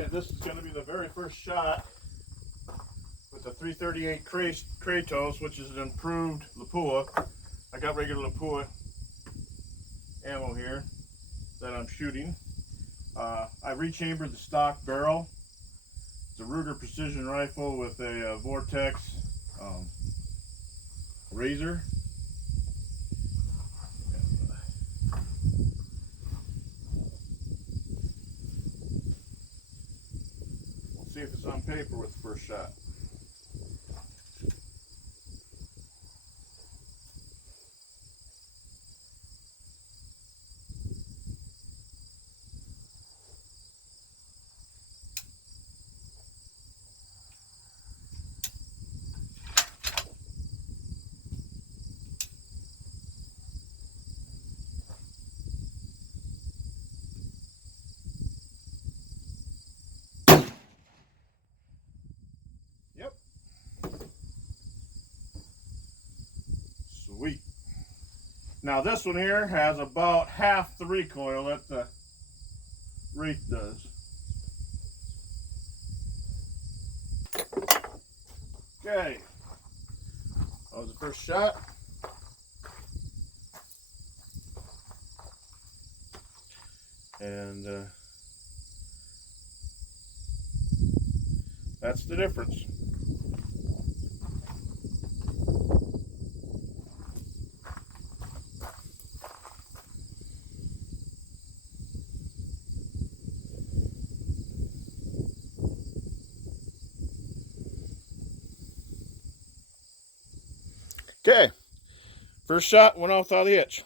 Okay, this is going to be the very first shot with the 338 Kratos, which is an improved lapua. I got regular lapua ammo here that I'm shooting. I rechambered the stock barrel. It's a Ruger precision rifle with a Vortex razor. We'll see if it's on paper with the first shot. Yep. Sweet. Now this one here has about half the recoil that the Wraith does. Okay. That was the first shot. And that's the difference. Okay, first shot went off without a hitch.